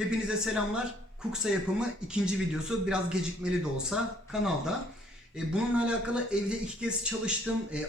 Hepinize selamlar. Kuksa yapımı ikinci videosu biraz gecikmeli de olsa kanalda. E, bununla alakalı evde iki kez çalıştım. E,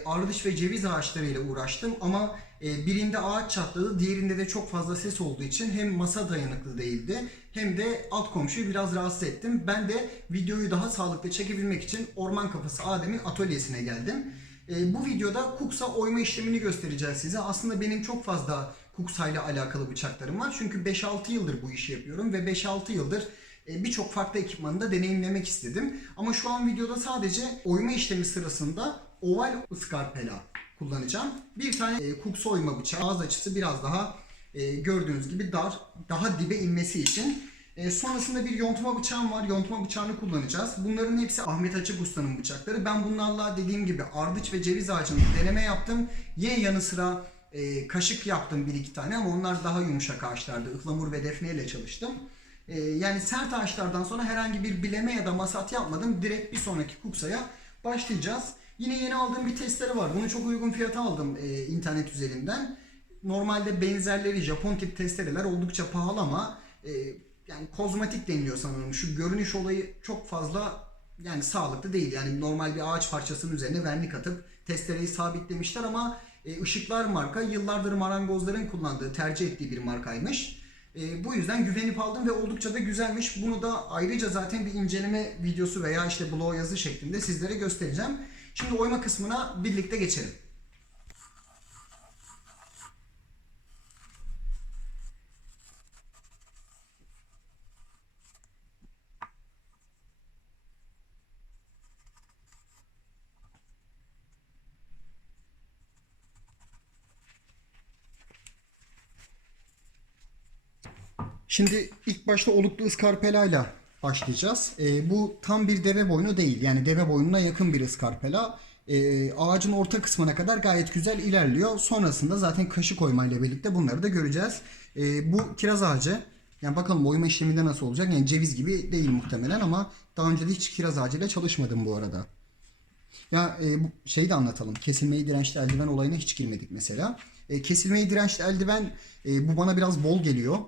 ve ceviz ağaçlarıyla uğraştım ama e, birinde ağaç çatladı, diğerinde de çok fazla ses olduğu için hem masa dayanıklı değildi hem de alt komşuyu biraz rahatsız ettim. Ben de videoyu daha sağlıklı çekebilmek için Orman Kafası Adem'in atölyesine geldim. E, bu videoda kuksa oyma işlemini göstereceğiz size. Aslında benim çok fazla kuksayla alakalı bıçaklarım var. Çünkü 5-6 yıldır bu işi yapıyorum ve 5-6 yıldır e, birçok farklı ekipmanı da deneyimlemek istedim. Ama şu an videoda sadece oyma işlemi sırasında oval ıskarpela kullanacağım. Bir tane e, kuksa oyma bıçağı. Ağız açısı biraz daha e, gördüğünüz gibi dar, daha dibe inmesi için. E, sonrasında bir yontma bıçağım var. Yontma bıçağını kullanacağız. Bunların hepsi Ahmet Açık Usta'nın bıçakları. Ben bunlarla dediğim gibi ardıç ve ceviz ağacını deneme yaptım. Yine yanı sıra e, kaşık yaptım bir iki tane ama onlar daha yumuşak ağaçlardı. Ihlamur ve defne ile çalıştım. E, yani sert ağaçlardan sonra herhangi bir bileme ya da masat yapmadım. Direkt bir sonraki kuksaya başlayacağız. Yine yeni aldığım bir testere var. Bunu çok uygun fiyata aldım e, internet üzerinden. Normalde benzerleri Japon tip testereler oldukça pahalı ama e, yani kozmetik deniliyor sanırım. Şu görünüş olayı çok fazla yani sağlıklı değil. Yani normal bir ağaç parçasının üzerine vernik atıp testereyi sabitlemişler ama e, ışıklar marka yıllardır marangozların kullandığı, tercih ettiği bir markaymış. E, bu yüzden güvenip aldım ve oldukça da güzelmiş. Bunu da ayrıca zaten bir inceleme videosu veya işte blog yazı şeklinde sizlere göstereceğim. Şimdi oyma kısmına birlikte geçelim. Şimdi ilk başta oluklu ıskarpelayla başlayacağız. Ee, bu tam bir deve boynu değil. Yani deve boynuna yakın bir ıskarpela. Ee, ağacın orta kısmına kadar gayet güzel ilerliyor. Sonrasında zaten kaşık oymayla birlikte bunları da göreceğiz. Ee, bu kiraz ağacı. Yani bakalım oyma işleminde nasıl olacak. Yani ceviz gibi değil muhtemelen ama daha önce de hiç kiraz ağacıyla çalışmadım bu arada. Ya e, bu şeyi de anlatalım. Kesilmeyi dirençli eldiven olayına hiç girmedik mesela. E, kesilmeyi dirençli eldiven e, bu bana biraz bol geliyor.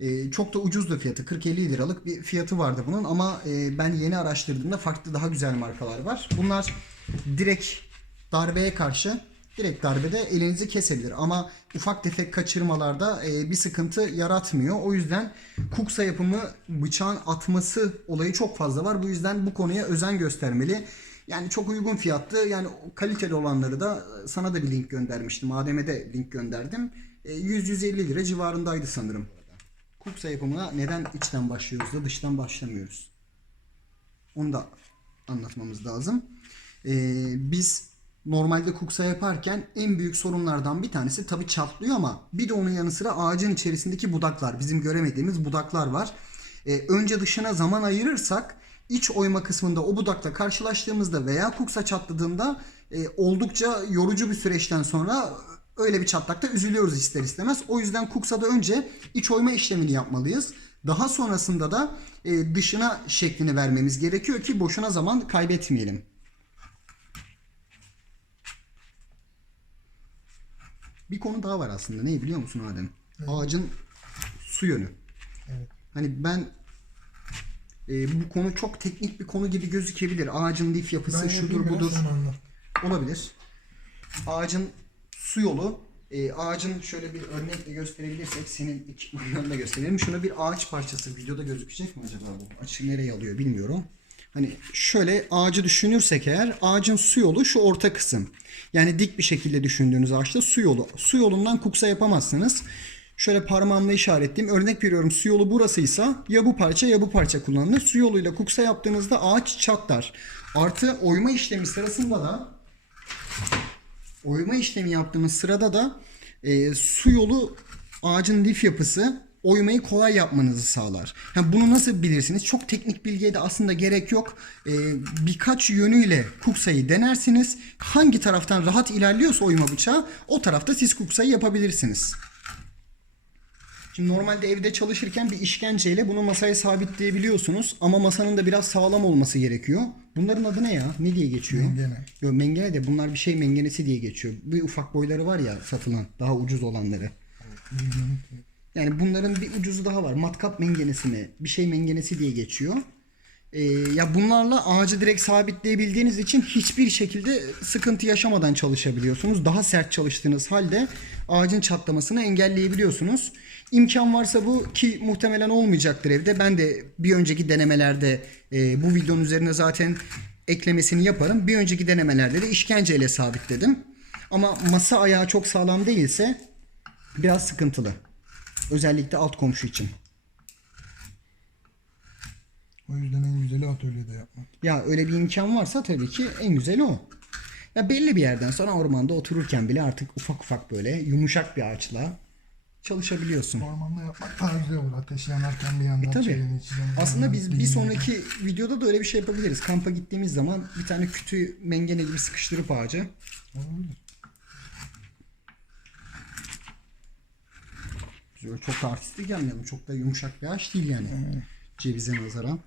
E, çok da ucuzdu fiyatı. 40-50 liralık bir fiyatı vardı bunun ama e, ben yeni araştırdığımda farklı daha güzel markalar var. Bunlar direkt darbeye karşı direkt darbede elinizi kesebilir ama ufak tefek kaçırmalarda e, bir sıkıntı yaratmıyor. O yüzden kuksa yapımı bıçağın atması olayı çok fazla var. Bu yüzden bu konuya özen göstermeli. Yani çok uygun fiyatlı. Yani kaliteli olanları da sana da bir link göndermiştim. Adem'e de link gönderdim. E, 100-150 lira civarındaydı sanırım. Kuksa yapımına neden içten başlıyoruz da dıştan başlamıyoruz? Onu da anlatmamız lazım. Ee, biz normalde kuksa yaparken en büyük sorunlardan bir tanesi tabii çatlıyor ama bir de onun yanı sıra ağacın içerisindeki budaklar. Bizim göremediğimiz budaklar var. Ee, önce dışına zaman ayırırsak iç oyma kısmında o budakla karşılaştığımızda veya kuksa çatladığında e, oldukça yorucu bir süreçten sonra öyle bir çatlakta üzülüyoruz ister istemez. O yüzden kuksada önce iç oyma işlemini yapmalıyız. Daha sonrasında da e, dışına şeklini vermemiz gerekiyor ki boşuna zaman kaybetmeyelim. Bir konu daha var aslında. Ne biliyor musun Adem? Ağacın su yönü. Evet. Hani ben e, bu konu çok teknik bir konu gibi gözükebilir. Ağacın lif yapısı Ben şudur budur. Olabilir. Ağacın su yolu. e, ağacın şöyle bir örnekle gösterebilirsek senin ekipmanlarını da gösterelim. Şuna bir ağaç parçası videoda gözükecek mi acaba bu? Açı nereye alıyor bilmiyorum. Hani şöyle ağacı düşünürsek eğer ağacın su yolu şu orta kısım. Yani dik bir şekilde düşündüğünüz ağaçta su yolu. Su yolundan kuksa yapamazsınız. Şöyle parmağımla işaretleyeyim. Örnek veriyorum su yolu burasıysa ya bu parça ya bu parça kullanılır. Su yoluyla kuksa yaptığınızda ağaç çatlar. Artı oyma işlemi sırasında da oyma işlemi yaptığımız sırada da e, su yolu ağacın lif yapısı oymayı kolay yapmanızı sağlar. Yani bunu nasıl bilirsiniz? Çok teknik bilgiye de aslında gerek yok. E, birkaç yönüyle kuksayı denersiniz. Hangi taraftan rahat ilerliyorsa oyma bıçağı o tarafta siz kuksayı yapabilirsiniz. Şimdi normalde evde çalışırken bir işkenceyle bunu masaya sabitleyebiliyorsunuz. Ama masanın da biraz sağlam olması gerekiyor. Bunların adı ne ya? Ne diye geçiyor? Mengene. Yok mengene de bunlar bir şey mengenesi diye geçiyor. Bir ufak boyları var ya satılan daha ucuz olanları. Yani bunların bir ucuzu daha var. Matkap mengenesi mi? Bir şey mengenesi diye geçiyor. Ee, ya bunlarla ağacı direkt sabitleyebildiğiniz için hiçbir şekilde sıkıntı yaşamadan çalışabiliyorsunuz. Daha sert çalıştığınız halde ağacın çatlamasını engelleyebiliyorsunuz. İmkan varsa bu ki muhtemelen olmayacaktır evde. Ben de bir önceki denemelerde e, bu videonun üzerine zaten eklemesini yaparım. Bir önceki denemelerde de işkenceyle sabitledim. Ama masa ayağı çok sağlam değilse biraz sıkıntılı. Özellikle alt komşu için. O yüzden en güzeli atölyede yapmak. Ya öyle bir imkan varsa tabii ki en güzeli o. Ya belli bir yerden sonra ormanda otururken bile artık ufak ufak böyle yumuşak bir ağaçla çalışabiliyorsun. Ormanda yapmak daha güzel olur. Ateş yanarken bir yandan Tabii. çayını içeceğim. Aslında yandan biz bir sonraki videoda da öyle bir şey yapabiliriz. Kampa gittiğimiz zaman bir tane kütüğü mengene gibi sıkıştırıp ağaca. Olabilir. Biz öyle çok da artistik gelmeyelim. Çok da yumuşak bir ağaç değil yani. Cevize nazaran.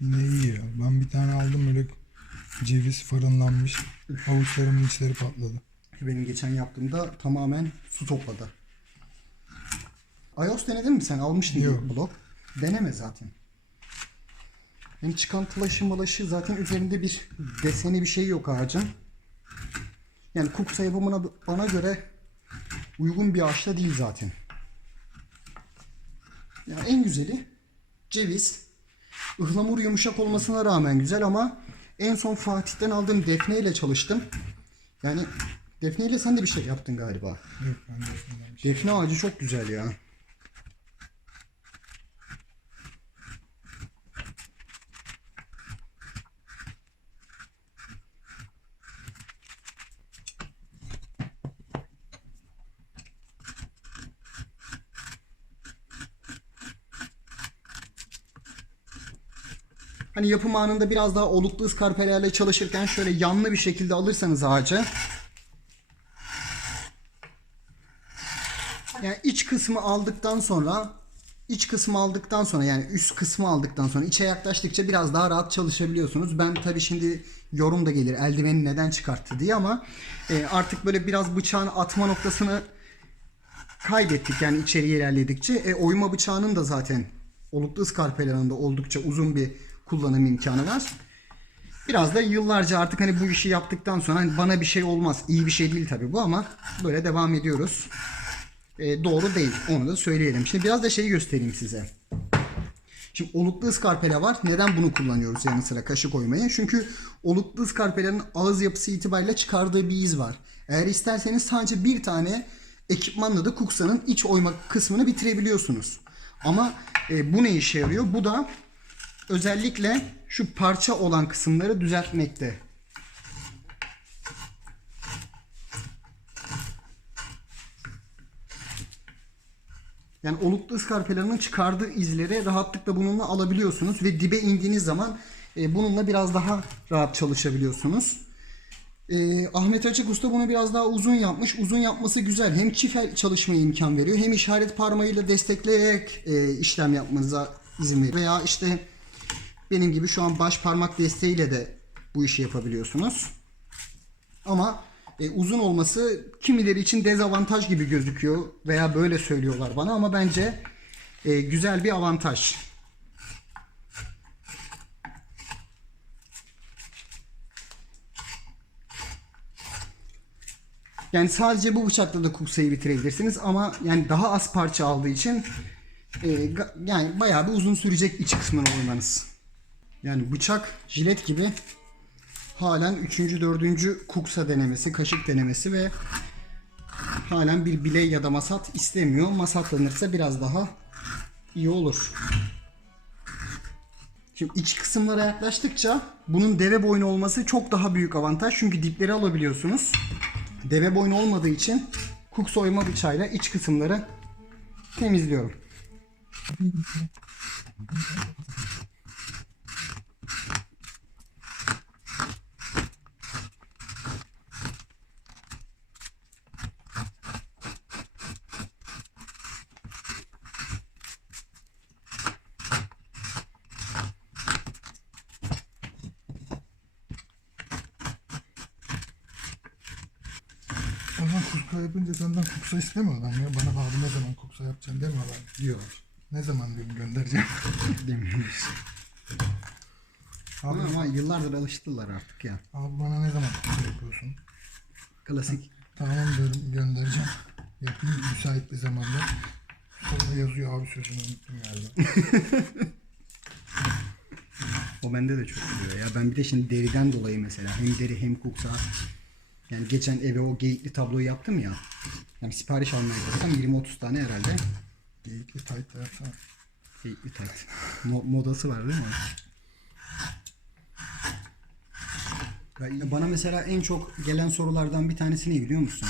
Ne iyi ya. Ben bir tane aldım böyle ceviz fırınlanmış. Avuçlarımın içleri patladı. Benim geçen yaptığımda tamamen su topladı. iOS denedin mi sen? Almıştın Yok. ilk blok. Deneme zaten. Yani çıkan talaşı malaşı zaten üzerinde bir deseni bir şey yok ağacın. Yani kuksa yapımına bana göre uygun bir ağaçta değil zaten. Yani en güzeli ceviz. Ihlamur yumuşak olmasına rağmen güzel ama en son Fatih'ten aldığım defne ile çalıştım. Yani defne ile sen de bir şey yaptın galiba. Yok ben de bir şey. Defne ağacı çok güzel ya. Hani yapım anında biraz daha oluklu ıskarpelerle çalışırken şöyle yanlı bir şekilde alırsanız ağacı Yani iç kısmı aldıktan sonra iç kısmı aldıktan sonra yani üst kısmı aldıktan sonra içe yaklaştıkça biraz daha rahat çalışabiliyorsunuz. Ben tabii şimdi yorum da gelir eldiveni neden çıkarttı diye ama e, artık böyle biraz bıçağın atma noktasını kaybettik yani içeri ilerledikçe. E, oyma bıçağının da zaten oluklu ıskarpelerinde oldukça uzun bir kullanım imkanı var. Biraz da yıllarca artık hani bu işi yaptıktan sonra hani bana bir şey olmaz. İyi bir şey değil tabii bu ama böyle devam ediyoruz e, doğru değil. Onu da söyleyelim. Şimdi biraz da şeyi göstereyim size. Şimdi oluklu ıskarpele var. Neden bunu kullanıyoruz yanı sıra kaşık oymayı? Çünkü oluklu ıskarpelerin ağız yapısı itibariyle çıkardığı bir iz var. Eğer isterseniz sadece bir tane ekipmanla da kuksanın iç oyma kısmını bitirebiliyorsunuz. Ama e, bu ne işe yarıyor? Bu da özellikle şu parça olan kısımları düzeltmekte. Yani oluklu ıskarpelarının çıkardığı izleri rahatlıkla bununla alabiliyorsunuz ve dibe indiğiniz zaman e, bununla biraz daha rahat çalışabiliyorsunuz. E, Ahmet Açık Usta bunu biraz daha uzun yapmış. Uzun yapması güzel. Hem çift çalışmaya imkan veriyor hem işaret parmağıyla destekleyerek e, işlem yapmanıza izin veriyor. Veya işte benim gibi şu an baş parmak desteğiyle de bu işi yapabiliyorsunuz. Ama e, uzun olması kimileri için dezavantaj gibi gözüküyor veya böyle söylüyorlar bana ama bence e, güzel bir avantaj. Yani sadece bu bıçakla da kuksayı bitirebilirsiniz ama yani daha az parça aldığı için e, yani bayağı bir uzun sürecek iç kısmını oymanız. Yani bıçak jilet gibi halen 3. 4. kuksa denemesi, kaşık denemesi ve halen bir bile ya da masat istemiyor. Masatlanırsa biraz daha iyi olur. Şimdi iç kısımlara yaklaştıkça bunun deve boynu olması çok daha büyük avantaj. Çünkü dipleri alabiliyorsunuz. Deve boynu olmadığı için kuk soyma bıçağıyla iç kısımları temizliyorum. Kuksa yapınca senden kuksa istemiyor adam ya. Bana abi ne zaman kuksa yapacaksın demiyor adam. Diyor. Ne zaman diyorum göndereceğim. Demiyoruz. Abi, Ama, ama yıllardır alıştılar artık ya. abi bana ne zaman kuksa yapıyorsun? Klasik. Tamam diyorum göndereceğim. Yapayım müsait bir zamanda. Sonra yazıyor abi sözünü unuttum galiba. O bende de çok oluyor ya. Ben bir de şimdi deriden dolayı mesela hem deri hem kuksa. Yani geçen eve o geyikli tabloyu yaptım ya. Yani sipariş almaya kalksam 20-30 tane herhalde. Geyikli tayt yapsana. Geyikli tayt. Mo- modası var değil mi? Bana mesela en çok gelen sorulardan bir tanesi ne biliyor musun?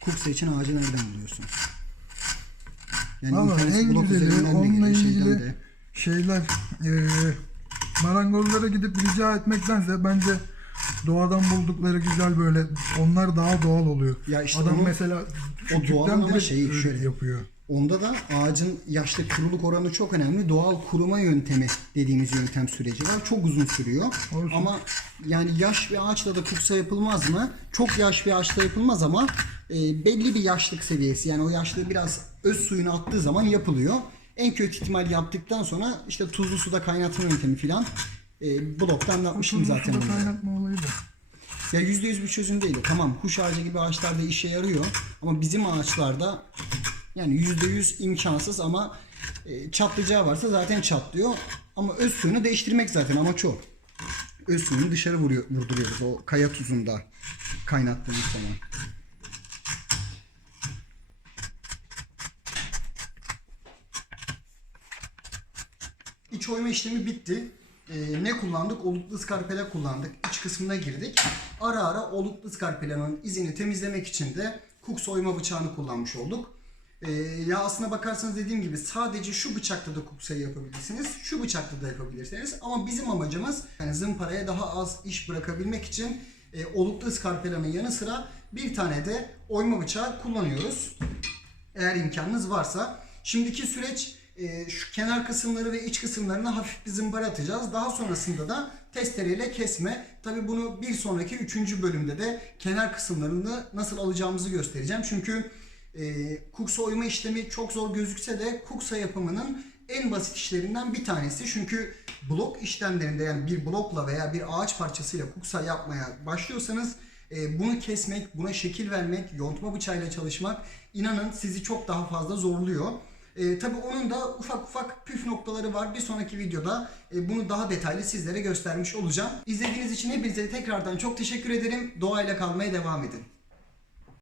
Kuksa için ağacı nereden buluyorsun? Yani Valla internet en blog güzeli üzerinden de onunla geliyor, şeyden ilgili de. şeyler eee marangozlara gidip rica etmektense bence doğadan buldukları güzel böyle onlar daha doğal oluyor. Ya işte Adam onu- mesela o doğal ama şeyi öyle şöyle- yapıyor. Onda da ağacın yaşlı kuruluk oranı çok önemli. Doğal kuruma yöntemi dediğimiz yöntem süreci var. Çok uzun sürüyor. Olsun. Ama yani yaş bir ağaçla da kuksa yapılmaz mı? Çok yaş bir ağaçla yapılmaz ama e, belli bir yaşlık seviyesi. Yani o yaşlığı biraz öz suyunu attığı zaman yapılıyor. En kötü ihtimal yaptıktan sonra işte tuzlu suda kaynatma yöntemi filan. E, blokta anlatmıştım zaten bunu. kaynatma olayı da. Ya yüzde yüz bir çözüm değil. o. Tamam kuş ağacı gibi ağaçlarda işe yarıyor. Ama bizim ağaçlarda yani yüzde yüz imkansız ama e, çatlayacağı varsa zaten çatlıyor. Ama öz suyunu değiştirmek zaten amaç o. Öz suyunu dışarı vuruyor, vurduruyoruz o kaya tuzunda kaynattığımız zaman. İç oyma işlemi bitti. Ee, ne kullandık? Oluklu skarpela kullandık. İç kısmına girdik. Ara ara oluklu skarpelanın izini temizlemek için de kuks oyma bıçağını kullanmış olduk. Ee, ya aslına bakarsanız dediğim gibi sadece şu bıçakta da kuksayı yapabilirsiniz. Şu bıçakta da yapabilirsiniz. Ama bizim amacımız yani zımparaya daha az iş bırakabilmek için e, oluklu ıskarpelanın yanı sıra bir tane de oyma bıçağı kullanıyoruz eğer imkanınız varsa. Şimdiki süreç e, şu kenar kısımları ve iç kısımlarına hafif bir zımbara atacağız. Daha sonrasında da testereyle kesme. Tabi bunu bir sonraki üçüncü bölümde de kenar kısımlarını nasıl alacağımızı göstereceğim. Çünkü e, kuksa oyma işlemi çok zor gözükse de kuksa yapımının en basit işlerinden bir tanesi. Çünkü blok işlemlerinde yani bir blokla veya bir ağaç parçasıyla kuksa yapmaya başlıyorsanız e, bunu kesmek, buna şekil vermek, yontma bıçağıyla çalışmak inanın sizi çok daha fazla zorluyor. E, tabii onun da ufak ufak püf noktaları var. Bir sonraki videoda e, bunu daha detaylı sizlere göstermiş olacağım. İzlediğiniz için hepinize tekrardan çok teşekkür ederim. Doğayla kalmaya devam edin.